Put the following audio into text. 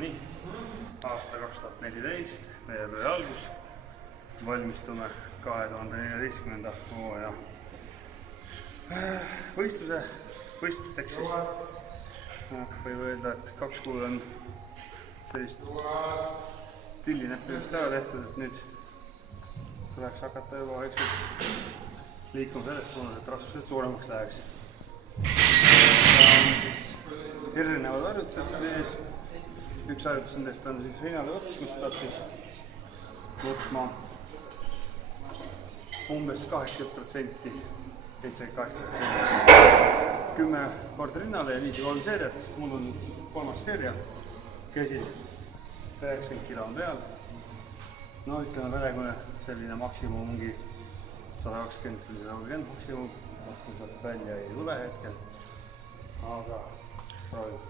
Nii, aasta 2014, veebruari algus, valmistume 2014. hooaja võistlusteks siis. Võib öelda, et 2 kuud on sellist tillinäppimist ära tehtud, et nüüd tuleks hakata juba vaikselt liikuma selles suunas, et raskused suuremaks läheks. Erinevad harjutused siin ees. Üks harjutus nendest on siis rinade võtt, kus peab siis võtma umbes 80%, 78%, 10 korda rinnale ja niisi 3 seeriat. Mul on 3. seeria, käsil 90 kilo on peal. No ütleme verekone selline maksimum ongi 120–130 maksimum, rohkem sealt välja ei tule hetkel, aga proovib.